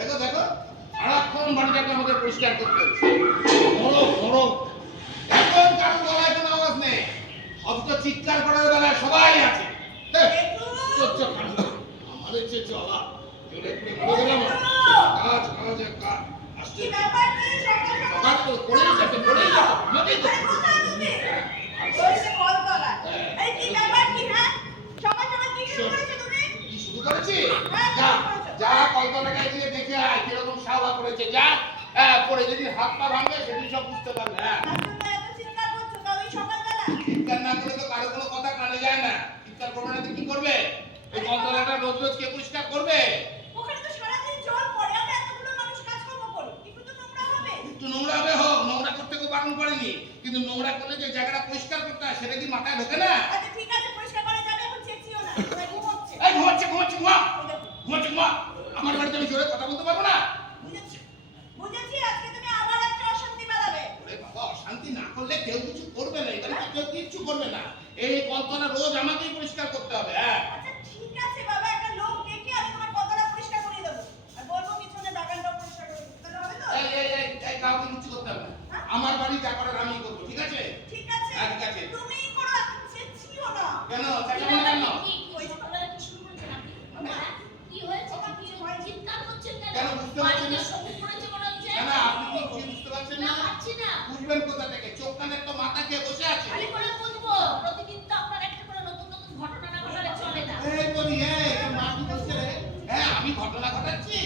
দেখো দেখো সারাক্ষণ বাড়িটাকে আমাদের পরিষ্কার করতে হচ্ছে। মরো মরো এখন কারো গলায় কোনো আওয়াজ নেই, অথচ চিৎকার করার বেলায় সবাই আছে। আমাদের যে চলা জোরে করে বলে গেলাম কাজ কাজ কাজ আসছে সকাল তো করেই যাচ্ছে করেই যাচ্ছে আমাকেই তো শুরু করেছি। যা কল্পনাটা দিয়ে দেখে আয় কিরকম সাওয়া করেছে, যা পরে যদি হাত পা ভাঙে সেদিন সব বুঝতে পারবে। চিৎকার না করে তো কারো কোনো কথা কানে যায় না। চিৎকার করবে না তো কি করবে? এই কলতলাটা রোজ রোজ কে পরিষ্কার করবে? একটু নোংরা হবে হোক, নোংরা করতে কেউ বারণ করেনি, কিন্তু নোংরা করলে যে জায়গাটা পরিষ্কার করতে হয় সেটা কি মাথায় ঢোকে না? এই ঘুমাচ্ছে ঘুমাচ্ছে ঘুমা ঘুমাচ্ছে ঘুমা। আমার বাড়িতে আমি জোরে কথা বলতে পারবো না? অশান্তি না করলে কেউ কিছু করবে না, এখানে কেউ কিচ্ছু করবে না। এই কলতলা রোজ আমাকেই পরিষ্কার করতে হবে। হ্যাঁ কাউকে কিছু করতে হবে না, আমার বাড়ি যা করার আমি করবো। ঠিক আছে ঠিক আছে ঠিক আছে। কেন চাচাবো না কেন? কেন বুঝতে পারছেন না? কেন আপনি কি বুঝতে পারছেন না? বুঝবেন কোথা থেকে? চোখ কানের তো মাথা খেয়ে বসে আছে। এই বলি মা কি বলছে রে? হ্যাঁ আমি ঘটনা ঘটাচ্ছি।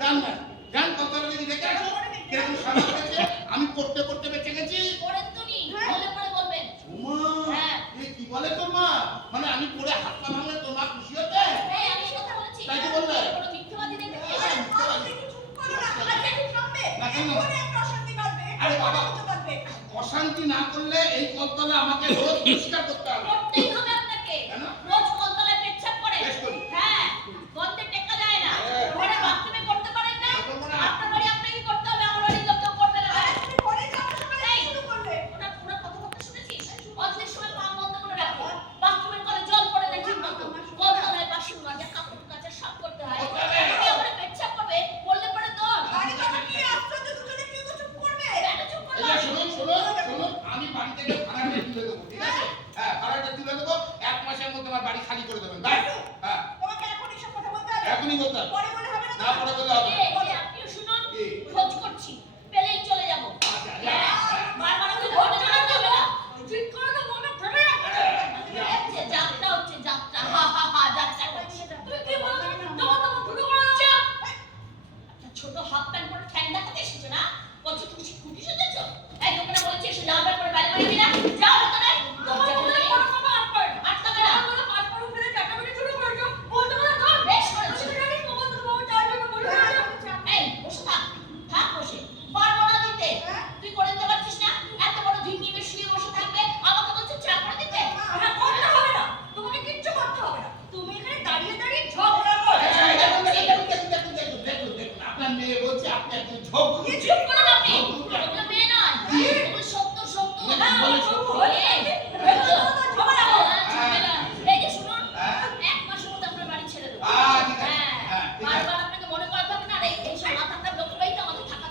জান না জান কতটা যদি দেখে আসো কিরকম সারা হয়েছে। আমি পড়তে পড়তে বেঁচে গেছি। কি বলে তোর মা? মানে আমি পড়ে হাত পা ভাঙলে তোর মা খুশি হতে? তাই তো বললে অশান্তি না করলে এই কলতলা আমাকে রোজ পরিষ্কার করতে হবে। আমি বাড়ি থেকে ভাড়াটা তুলে দেবো। ঠিক আছে হ্যাঁ ভাড়াটা তুলে দেবো, 1 মাসের মধ্যে আমার বাড়ি খালি করে দেবেন। হ্যাঁ এখনই বলতে হবে না, পরে বলে হবে। খোঁজ করছি পেলেই চলে যাবো। বারবার আমি ঘরে চলে যাবে না, ঠিক করে তো মনে ফেলে যাচ্ছে যাত্রা হচ্ছে যাত্রা। হা হা হা যাত্রা করছে। তুমি কি বলো? তোমার তো শুরু করে দাও। আচ্ছা ছোট হাফ প্যান্ট পরে ঠ্যাং দেখাতে এসেছো না? বলছো তুমি খুঁটি সেজেছো? এই দোকানে বলছি এসে যাও ব্যাপারে বাইরে বাইরে দিলা যাও দোকানে। তোমার মনে কোনো কথা আটকা গেল আমরা পাঁচ পড়ো ফেলে চাটাবাটি শুরু করেছো। বলতে বলে তো বেশ করেছো। তোমার তো বাবা চার জন্য বলে এই বসে থাক থাক বসে পারবো না দিতে। তুই করে দিতে পারছিস না? এত বড় ঝিঙ্গি শুয়ে বসে থাকবে আমাকে বলছিস চা করে দিতে? না করতে হবে না, তোমাকে কিচ্ছু করতে হবে না। তুমি এখানে দাঁড়িয়ে দাঁড়িয়ে ঝগড়া করো। দেখুন আপনার মেয়ে বলছে আপনি একজন ঝোঁক। চুপ করে আপনি ওগুলো মেয়ে নয়, ওগুলো সত্য সত্য। এই যে শুনুন 1 মাসের মধ্যে আপনার বাড়ি ছেড়ে দেবো। বারবার আপনাকে মনে করাতে হবে না। এই সব মাথাটা লোকটাই তো আমাদের থাকা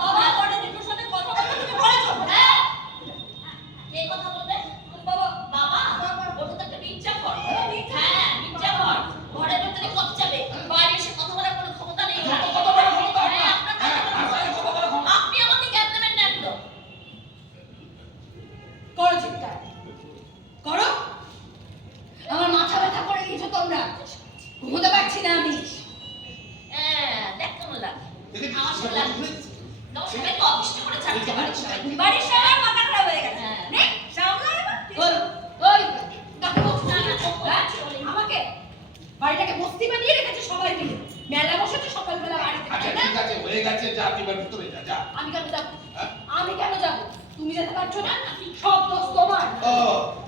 বাবা করে দিদির সাথে কথা বলতে তুমি বলেছো। হ্যাঁ কে কথা বলবে? বাবা বাবা ওটা তো একটা মির্জাফর। হ্যাঁ মির্জাফর ঘরের ভেতরে কত যাবে, বাইরে এসে কথা বলার কোনো ক্ষমতা নেই। আপনি আমাকে জ্ঞান দেবেন না একদম। করো চিৎকার করো, আমার মাথা ব্যথা করে দিয়েছো তোমরা, ঘুমোতে পারছি না আমি। দেখ কেমন লাগে আমার সাথে লাগছে। সবাইকে অফিসটা করে ছাড়তে পারিস বাড়ির সবার মাথা খারাপ হয়ে গেছে। আমাকে বাড়িটাকে বস্তি বানিয়ে রেখেছে সবাই মিলে, মেলা বসেছে সকালবেলা বাড়িতে। ঠিক আছে হয়ে গেছে, যা তুই ভিতরে যা যা। আমি কেন যাবো? আমি কেন যাবো? তুমি যেতে পারছো না? সব দোষ তোমার।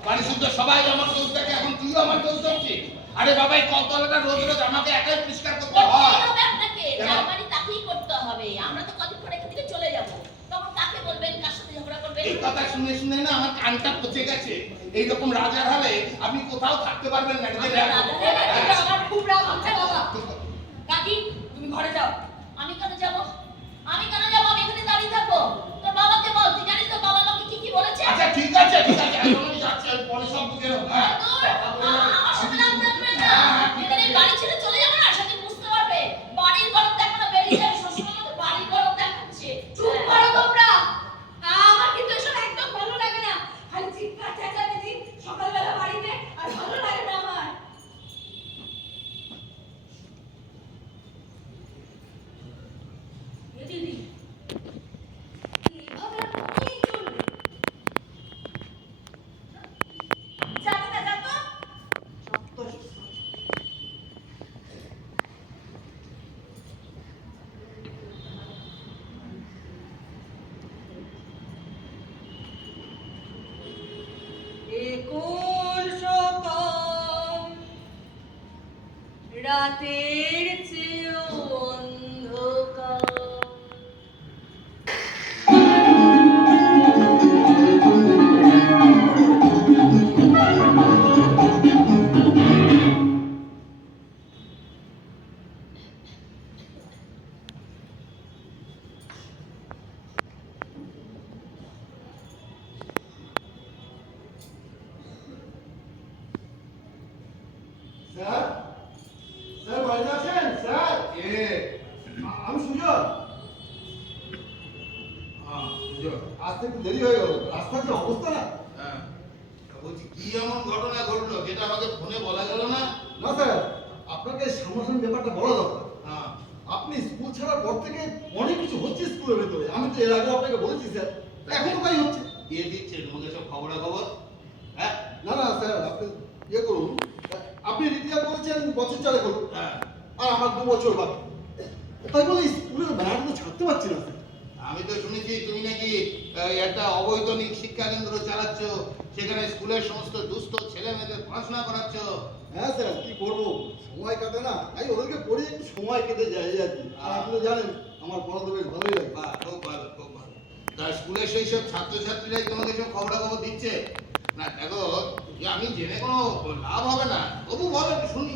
বাড়ি শুদ্ধ সবাই আমার দোষ দেখে, এখন তুইও আমার দোষ ধরছিস? আরে বাবা এই কলতলাটা রোজ রোজ আমাকে একাই পরিষ্কার করতে হয়। আপনাকে যার বাড়ি তাকেই করতে হবে। আমরা তো কদিন পরে এখান থেকে চলে যাবো, তখন কাকে বলবেন, কার সাথে ঝগড়া করবেন? কথা শুনে শুনে না আমার কানটা পচে গেছে। এইরকম রাজার হালে আপনি কোথাও থাকতে পারবেন না। আমার খুব রাগ হচ্ছে বাবা। কাকি তুমি ঘরে যাও। আমি কেন যাব? আমি এখানে দাঁড়িয়ে থাকবো। তোর বাবাকে বল, তুই জানিস তো বাবা আমাকে কি কি বলেছে? আচ্ছা ঠিক আছে আমি যাচ্ছি, আমি পরে সব বুঝে নেবো। আমার সাথে লাগবে না। এখানে বাড়ি ছেড়ে চলে যাবো না, সেদিন বুঝতে পারবে। বাড়ির গরম দেখানো বেরিয়ে যাবে, শ্বশুরের মতো বাড়ির গরম দেখাচ্ছে। চুপ করো তোমরা। আমার কিন্তু এসব একদম ভালো লাগে না। খালি চিৎকার চেঁচামেচি সকালবেলা বাড়িতে, আর ভালো লাগে না আমার। এ দিদি, এভাবে আর কতদিন চলবে? যাবে না, যাবো? কোন সকাল রাতের চেয়েও অন্ধকার। স্যার স্যার বাড়িতে আছেন স্যার? কে? আমি সুজন। সুজন। আসতে একটু দেরি হয়ে গেল, রাস্তার যে অবস্থা না। হ্যাঁ, বলছি কি এমন ঘটনা ঘটলো যেটা আমাকে ফোনে বলা গেল না? না স্যার, আপনাকে সামনাসামনি ব্যাপারটা বলা দরকার। হ্যাঁ, আপনি স্কুল ছাড়ার পর থেকে অনেক কিছু হচ্ছে স্কুলের ভেতরে। আমি তো এর আগে আপনাকে বলেছি স্যার, এখনো তাই হচ্ছে। দিয়ে দিচ্ছেন মুখে সব খবরাখবর। হ্যাঁ না না স্যার, আপনি ইয়ে করুন, আপনি রিটায়ার করেছেন বছর চারে করুন, হ্যাঁ, আর আমার 2 বছর বাকি। তাই বলে স্কুলের ব্যানারটা ছাড়তে পারছি না স্যার। আমি তো শুনেছি তুমি নাকি একটা অবৈতনিক শিক্ষা কেন্দ্র চালাচ্ছ, সেখানে স্কুলের সমস্ত দুস্থ ছেলে মেয়েদের পড়াশোনা করাচ্ছ। হ্যাঁ স্যার, কি করবো, সময় কাটে না, তাই ওদেরকে পড়ে একটু সময় কেটে যায় এই আর কি। আর আপনি তো জানেন আমার পড়াতে বেশ ভালোই লাগে। বাহ, খুব ভালো খুব ভালো। তা স্কুলের সেই সব ছাত্রছাত্রীরাই তোমাকে সব খবরাখবর দিচ্ছে? না দেখো, আমি জেনে কোনো লাভ হবে না, তবু বলো একটু শুনি।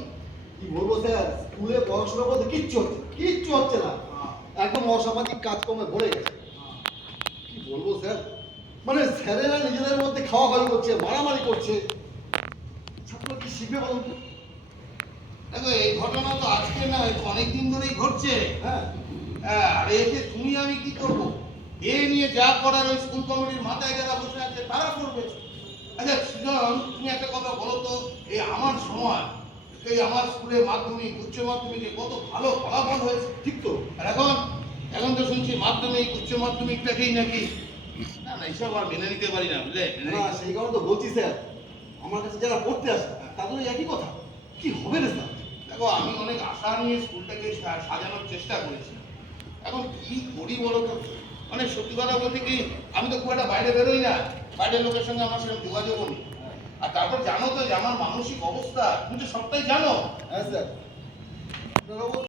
কি বলবো স্যার, স্কুলে পড়াশোনা বলতে কিচ্ছু হচ্ছে না। একদম অসামাজিক কাজকর্মে ভরে গেছে। কি বলবো স্যার, মানে স্যারেরা নিজেদের মধ্যে খাওয়াখাওয়ি করছে, মারামারি করছে। ছাত্র কি শিখবে বলুন তো? দেখো, এই ঘটনা তো আজকে না, অনেক দিন ধরেই ঘটছে। হ্যাঁ আর এতে তুমি আমি কি করব? এ নিয়ে যা করার ওই স্কুল কমিটির মাথায় যারা বসে আছে তারা করবে। আচ্ছা সুজন, তুমি একটা কথা বলো তো, এই আমার সময় এই আমার স্কুলে মাধ্যমিক উচ্চ মাধ্যমিকে কত ভালো ফলাফল হয়েছে, ঠিক তো। আর এখন তো শুনছি মাধ্যমিক উচ্চ মাধ্যমিকটাকেই নাকি, না না এইসব আর মেনে নিতে পারি না, বুঝলে? না সেই কারণে তো বলছি স্যার, আমার কাছে যারা পড়তে আসে তাদের একই কথা। কি হবে রে স্যার? দেখো, আমি অনেক আশা নিয়ে স্কুলটাকে সাজানোর চেষ্টা করেছি। এখন কি করি বলো তো? মানে সত্যি কথা বলতে কি, আমি তো খুব একটা বাইরে বেরোই না, বাইরের লোকের সঙ্গে আমার সেরকম যোগাযোগও নেই। আর তারপর জানো তো যে আমার মানসিক অবস্থা, তুমি তো সবটাই জানো। হ্যাঁ স্যার, আপনার অবস্থা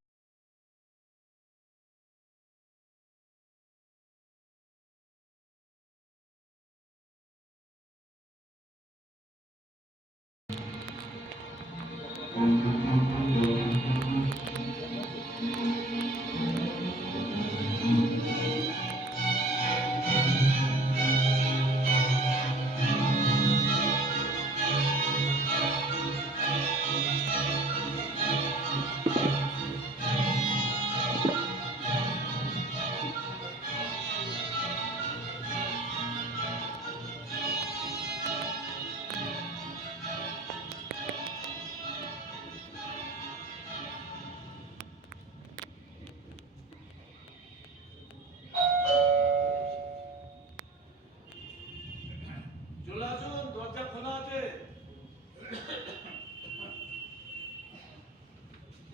চলে আসুন, দরজা খোলা আছে।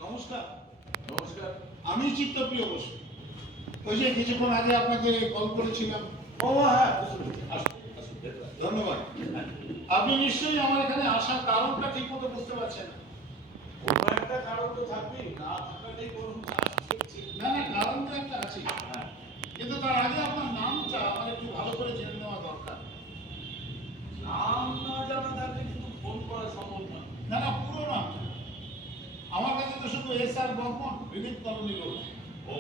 নমস্কার। নমস্কার। আমি চিত্তপ্রিয় বসু। ওই যে কিছুক্ষণ আগে আপনাকে কল করেছিলাম। ও হ্যাঁ, বসুন। আসুন, আসুন, ধন্যবাদ। আপনি নিশ্চয়ই আমার এখানে আসার কারণটা ঠিক মতো বুঝতে পারছেন না। কোনো একটা কারণ তো থাকবেই, না থাকাটাই বলুন। না না, কারণ তো একটা আছে, কিন্তু তার আগে আপনার নামটা আমার একটু ভালো করে জেনে নেওয়া দরকার। S R Barman, relief colony road. ও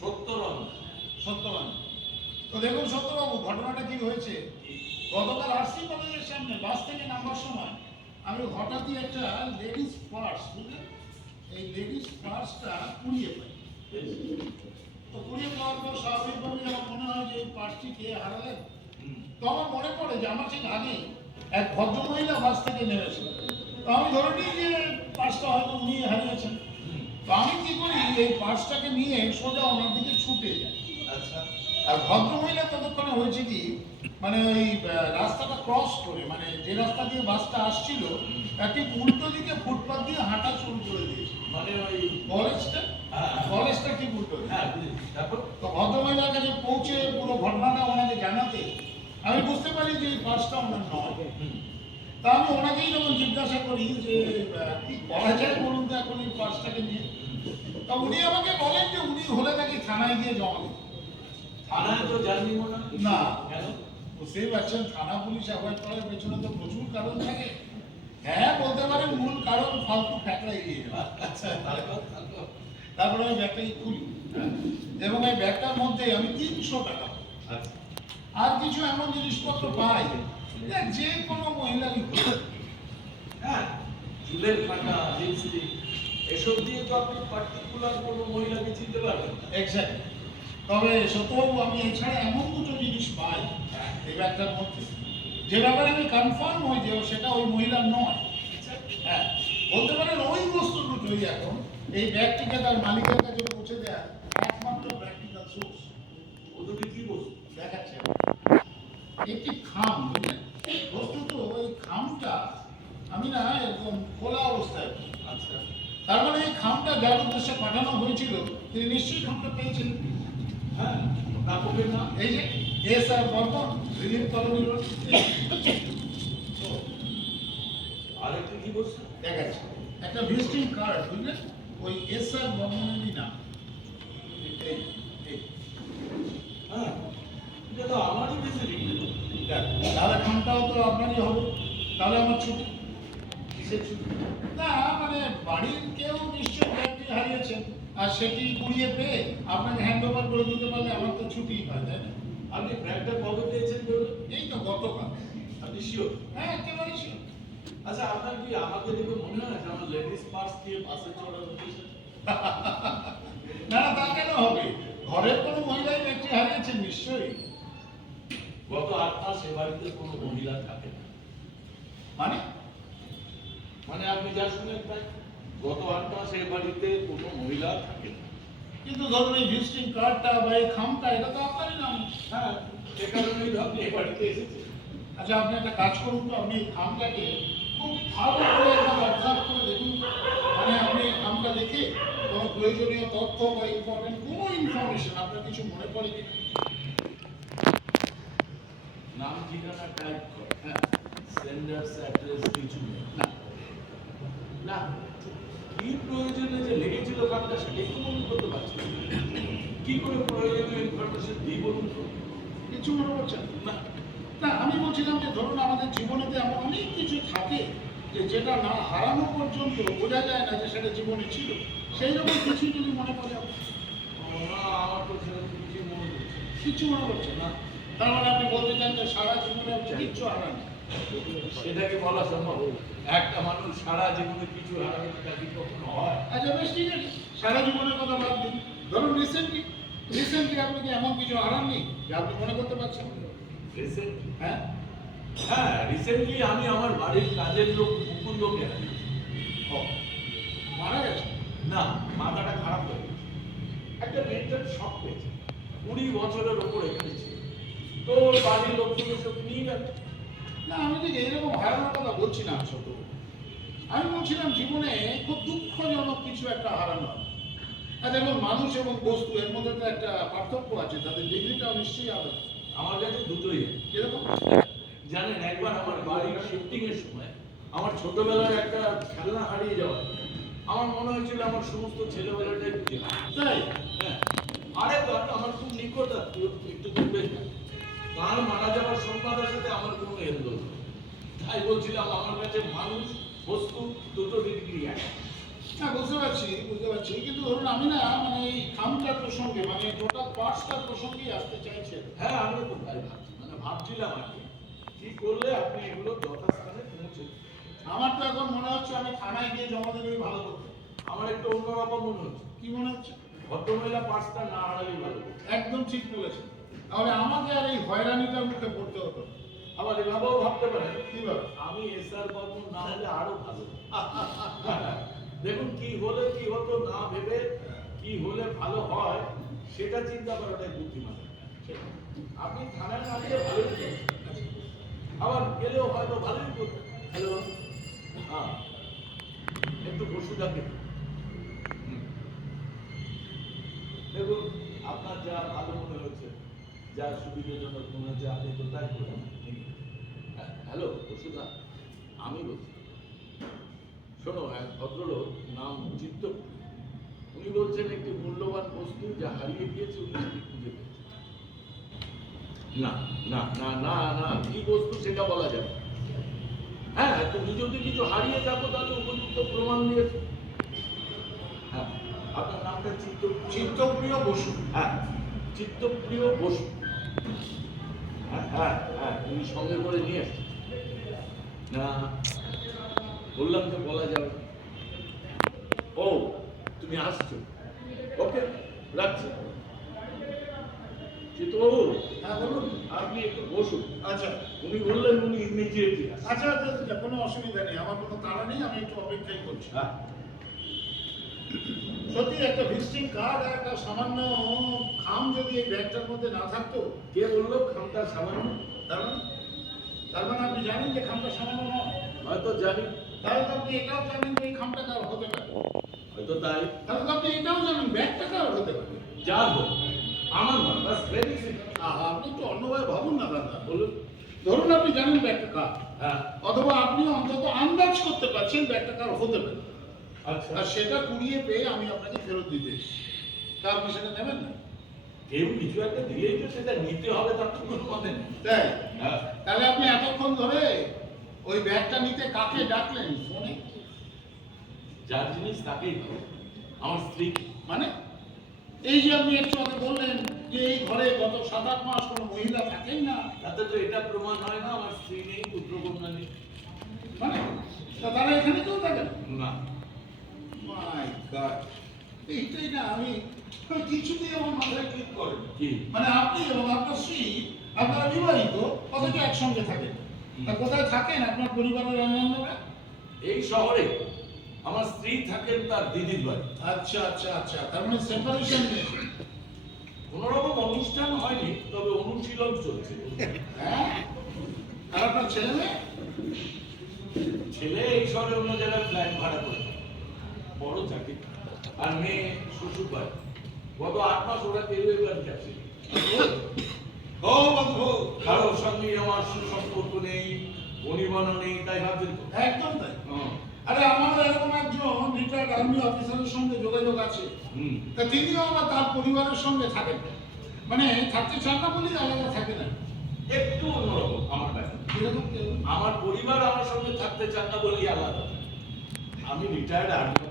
সত্যরঞ্জন। সত্যবান। তো দেখুন সত্যবাবু, ঘটনাটা কি হয়েছে, গতকাল আরসি কলেজের সামনে বাস থেকে নামার সময় আমি হঠাৎই একটা লেডিস পার্স, বুঝলেন, এই লেডিস পার্সটা কুড়িয়ে পাই। তো কুড়িয়ে পাওয়ার পর স্বাভাবিকভাবেই আমার মনে হয় যে এই পার্সটি কে হারালেন। তো আমার মনে পড়ে যে আমার ঠিক আগে এক ভদ্রমহিলা বাস থেকে নেমেছিল। তো আমি ধরে নিই যে পার্সটা হয়তো উনি হারিয়েছেন। তো আমি কি করি, এই পার্সটাকে নিয়ে সোজা ওনার দিকে ছুটে যাই। আচ্ছা। আর ভদ্রমহিলা ততক্ষণে হয়েছে কি, মানে ওই রাস্তাটা ক্রস করে, মানে যে রাস্তা দিয়ে বাসটা আসছিল একটি উল্টো দিকে ফুটপাথ দিয়ে হাঁটা শুরু করে দিয়েছে। মানে ওই কলেজটা, হ্যাঁ। কলেজটা ঠিক উল্টো দিকে। হ্যাঁ বুঝেছি। তারপর তো ভদ্রমহিলার কাছে পৌঁছে পুরো ঘটনাটা ওনাকে জানাতে আমি বুঝতে পারি যে এই বাসটা ওনার নয়। তা আমি ওনাকেই যখন জিজ্ঞাসা করি যে কি করা যায় বলুন তো এখন এই বাসটাকে নিয়ে, তা উনি আমাকে বলেন যে উনি হলে নাকি থানায় গিয়ে জমা দেন। থানায় তো জাননি মনে হয়। না। কেন? বুঝতেই পারছেন, থানা পুলিশ অ্যাভয়েড করার পেছনে তো প্রচুর কারণ থাকে। হ্যাঁ বলতে পারেন মূল কারণ ফালতু ফ্যাকড়া এগিয়ে যাওয়া। আচ্ছা তারপর তারপরে আমি ব্যাগটাকে খুলি এবং এই ব্যাগটার মধ্যে আমি 300 টাকা পাই। আচ্ছা। আর কিছু এমন জিনিসপত্র পাই যে কোনো মহিলারই হতো। হ্যাঁ, চুলের কাটা, লিপস্টিক এসব দিয়ে তো আপনি পার্টিকুলার কোনো মহিলাকে চিনতে পারবেন না। এক্স্যাক্টলি। তবে সত্যবাবু, আমি এছাড়া এমন দুটো জিনিস পাই এই ব্যাগটার মধ্যে যে ব্যাপারে আমি কনফার্ম হই যে সেটা ওই মহিলার নয়। হ্যাঁ, বলতে পারেন ওই বস্তু দুটোই এখন এই ব্যাগটিকে তার মালিকের কাছে পৌঁছে দেওয়ার একমাত্র প্র্যাকটিক্যাল সোর্স। ও দুটি কি বস্তু? দেখাচ্ছে একটি খাম, বুঝলেন, বস্তুত ওই খামটা আমি না এরকম খোলা অবস্থায় পাই। আচ্ছা। তার মানে এই খামটা যার উদ্দেশ্যে পাঠানো হয়েছিল তিনি নিশ্চয়ই খামটা পেয়েছেন। হ্যাঁ, কাকুকের নাম? এই যে SR Barman, relief colony road. আরেকটা কি বস্তু? দেখাচ্ছে একটা ভিজিটিং কার্ড, বুঝলেন, ওই এসআর বর্মনেরই নাম। এই এই হ্যাঁ, এটা তো আমারই ভিজিটিং। দেখ, তাহলে খামটাও তো আপনারই হবে। তাহলে আমার ছুটি। কিসের ছুটি? না মানে বাড়ির কেউ নিশ্চয়ই ব্যাগটি হারিয়েছেন আর সেটি কুড়িয়ে পেয়ে আপনাকে হ্যান্ড ওভার করে দিতে পারলে আমার তো ছুটিই হয়, তাই না? আপনি ব্যাগটা কবে পেয়েছেন বলুন? এই তো গতকাল। আপনি শিওর? হ্যাঁ, একেবারে sure। আচ্ছা, আপনার কি আমাকে দেখে মনে হয় যে আমার লেডিস পার্স দিয়ে বাসে চড়ার উদ্দেশ্যে? না না, তা কেন হবে, ঘরের কোনো মহিলাই ব্যাগটি হারিয়েছেন নিশ্চয়ই। গত 8 মাস এ বাড়িতে কোনো মহিলা থাকে না। মানে মানে আপনি যা শুনেন তাই, গত 8 মাস এ বাড়িতে কোনো মহিলা থাকে না। কিন্তু ধরুন এই ভিজিটিং কার্ডটা বা এই খামটা এটা তো আপনারই নাম। হ্যাঁ, সে কারণেই তো আপনি এ বাড়িতে এসেছেন। আচ্ছা, আপনি একটা কাজ করুন তো, আপনি এই খামটাকে খুব ভালো করে একবার অবজার্ভ করে দেখুন। মানে আপনি এই খামটা দেখে কোনো প্রয়োজনীয় তথ্য বা ইম্পর্টেন্ট কোনো ইনফরমেশন আপনার কিছু মনে পড়ে কি? নাম ঠিকানা টাইপ করে, হ্যাঁ, সেন্ডার্স অ্যাড্রেস কিছু নেই। না না, কি প্রয়োজনে যে লেগেছিল কাজটা সেটাই তো মনে করতে পারছি না। কি করে প্রয়োজনীয় ইনফরমেশন দিই বলুন তো? কিছু মনে পড়ছে না? না। না, আমি বলছিলাম যে ধরুন আমাদের জীবনেতে এমন অনেক কিছু থাকে যে যেটা না হারানো পর্যন্ত বোঝা যায় না যে সেটা জীবনে ছিল। সেই রকম কিছু যদি মনে পড়ে আপনার? না, আমার তো সেরকম কিছু মনে হচ্ছে না। কিচ্ছু মনে পড়ছে না? তার মানে আপনি বলতে চান যে সারা জীবনে আপনি কিচ্ছু হারান? সেটাকে বলা সম্ভব? একটা মানুষ সারা জীবনে কিছু হারাবে তা কি কখনো হয়? আচ্ছা বেশ, ঠিক আছে, সারা জীবনের কথা বাদ দিন। ধরুন রিসেন্টলি আপনি কি এমন কিছু হারাননি যে আপনি মনে করতে পারছেন? রিসেন্টলি? হ্যাঁ, হ্যাঁ, রিসেন্টলি আমি আমার বাড়ির কাজের লোক মুকুন্দকে হারিয়েছি। ও মারা গেছে? না, মাথাটা খারাপ হয়ে গেছে। একটা মেন্টাল শক পেয়েছে। 20 বছরের ওপর এখানে ছিল। তো ওর বাড়ির লোকগুলো সব নিয়ে গেল। না, আমি ঠিক এইরকম হারানোর কথা বলছি না ছোট। আমি বলছিলাম জীবনে খুব দুঃখজনক কিছু একটা হারানো। আচ্ছা, এখন মানুষ এবং বস্তু এর মধ্যে তো একটা পার্থক্য আছে, তাদের ডিগ্রিটাও নিশ্চয়ই আলাদা। আমার কাছে দুটোই আছে। কিরকম? জানেন, একবার আমার বাড়ির শিফটিং এর সময় আমার ছোটবেলার একটা খেলনা হারিয়ে যাওয়া, আমার মনে হয়েছিল আমার সমস্ত ছেলেবেলাটাই বুঝে তাই? হ্যাঁ। আরেকবার আমার খুব নিকট আত্মীয় একটু দূরে, তার মারা যাওয়ার সংবাদের সাথে আমার কোনো এলদোল নেই। তাই বলছিলাম আমার কাছে মানুষ বস্তু দুটো ডিগ্রি এক। হ্যাঁ বুঝতে পারছি কিন্তু ধরুন আমি না মানে এই খামটার প্রসঙ্গে মানে টোটাল পার্টসটার প্রসঙ্গেই আসতে চাইছি। হ্যাঁ আমিও তো তাই ভাবছি, মানে ভাবছিলাম আর কি কি করলে আপনি এগুলো যথাস্থানে পৌঁছে। আমার তো এখন মনে হচ্ছে আমি থানায় গিয়ে জমা দিলেই ভালো করতে। আমার একটু অন্যরকম মনে হচ্ছে, কি মনে হচ্ছে? ভদ্রমহিলা পার্সটা না হারালেই ভালো। একদম ঠিক বলেছেন। তাহলে আমাকে আর এই হয়রানিটার মুখে পড়তে হতো না। আবার এভাবেও ভাবতে পারেন কিভাবে? আমি এসআর বর্মন না হলে আরো ভালো। দেখুন কি হলে কি হতো না ভেবে কি হলে ভালো হয় সেটা চিন্তা করাটাই বুদ্ধিমান। আপনি থানায় না গিয়ে ভালোই করতেন, আবার গেলেও হয়তো ভালোই করতেন। হ্যালো, হ্যাঁ একটু বসুদাকে দেখুন আপনার যা ভালো মনে হচ্ছে, যা সুবিধাজনক মনে হচ্ছে আপনি তো তাই করুন। হ্যালো বসুদা, আমি বলছি শোনো, এক ভদ্রলোক নাম চিত্ত, উনি বলছেন একটি মূল্যবান বস্তু যা হারিয়ে গিয়েছে উনি সেটি খুঁজে পেয়েছেন। না না না না না, কি বস্তু সেটা বলা যাবে। হ্যাঁ তুমি যদি কিছু হারিয়ে থাকো তাহলে উপযুক্ত প্রমাণ দিয়েছে। হ্যাঁ আপনার নামটা চিত্তপ্রিয় বসু। হ্যাঁ চিত্তপ্রিয় বসু। হ্যাঁ হ্যাঁ হ্যাঁ তুমি সঙ্গে করে নিয়ে আসছো না? বললাম তো বলা যাবে। ও তুমি আসছো, ওকে রাখছি। চিত্তবাবু হ্যাঁ বলুন। আপনি একটু বসুন। আচ্ছা উনি বললেন উনি ইমিডিয়েটলি আচ্ছা আচ্ছা আচ্ছা, কোনো অসুবিধা নেই, আমার কোনো তাড়া নেই, আমি একটু অপেক্ষাই করছি। হ্যাঁ সত্যি একটা ভিজিটিং কার্ড আর একটা সামান্য খাম যদি এই ব্যাগটার মধ্যে না থাকতো। কে বললো খামটা সামান্য? তার মানে আপনি জানেন যে খামটা সামান্য নয়। হয়তো জানি, তাহলে তো আপনি এটাও জানেন যে এই খামটা কার হতে পারে। হয়তো তাই। তাহলে তো আপনি এটাও জানেন ব্যাগটা কার হতে পারে। যা হোক আমার নয়, বাস ভেরি সিম্পল। আপনি একটু অন্যভাবে ভাবুন না দাদা। বলুন। ধরুন আপনি জানেন ব্যাগটা কার, হ্যাঁ অথবা আপনি অন্তত আন্দাজ করতে পারছেন ব্যাগটা কার হতে পারে, আচ্ছা, আর সেটা কুড়িয়ে পেয়ে আমি আপনাকে ফেরত দিতে এসেছি। তা আপনি সেটা নেবেন না? কেউ কিছু একটা দিলেই তো সেটা নিতে হবে তার তো কোনো মানে নেই। তাই? হ্যাঁ তাহলে আপনি এতক্ষণ ধরে ওই ব্যাগটা নিতে কাকে ডাকলেন ফোনে? যার জিনিস তাকেই পাবো, আমার স্ত্রী। মানে এই যে আপনি একটু আগে বললেন যে এই ঘরে গত 7-8 মাস কোনো মহিলা থাকেন না, তাতে তো এটা প্রমাণ হয় না আমার স্ত্রী নেই, পুত্রকন্যা নেই। মানে তা তারা এখানে কেউ থাকেন না, মাই গড, এইটাই না আমি কিছুতেই আমার মাথায় ক্লিক করেন। কি মানে আপনি এবং আপনার স্ত্রী আপনারা বিবাহিত অথচ একসঙ্গে থাকেন। তা কোথায় থাকেন আপনার পরিবারের অন্যান্যরা? এই শহরে আমার স্ত্রী থাকেন তার দিদির বাড়ি। আচ্ছা আচ্ছা আচ্ছা, তার মানে সেপারেশন নিয়েছেন। কোন রকম অনুষ্ঠান হয়নি, তবে অনুশীলন চলছে। হ্যাঁ, আর আপনার ছেলে মেয়ে? ছেলে এই শহরে অন্য জায়গায় ফ্ল্যাট ভাড়া করে থাকে, বড় চাকরি। আর মেয়ে শ্বশুর বাড়ি। গত 8 মাস ওরা কেউ এবার গেছে। ও বন্ধু, কারোর সঙ্গে আমার সুসম্পর্ক নেই, বনিবনা নেই, তাই ভাবছেন তো? একদম তাই। হ্যাঁ। আরে আমার এরকম একজন রিটায়ার্ড আর্মি অফিসারের সঙ্গে যোগাযোগ আছে। হুম। তা তিনিও আবার তার পরিবারের সঙ্গে থাকেন, মানে থাকতে চান না বলেই আলাদা থাকে না। একটু অন্যরকম আমার ব্যাপার। এরকম কেউ? আমার পরিবার আমার সঙ্গে থাকতে চান না বলেই আলাদা। আমি রিটায়ার্ড আর্মি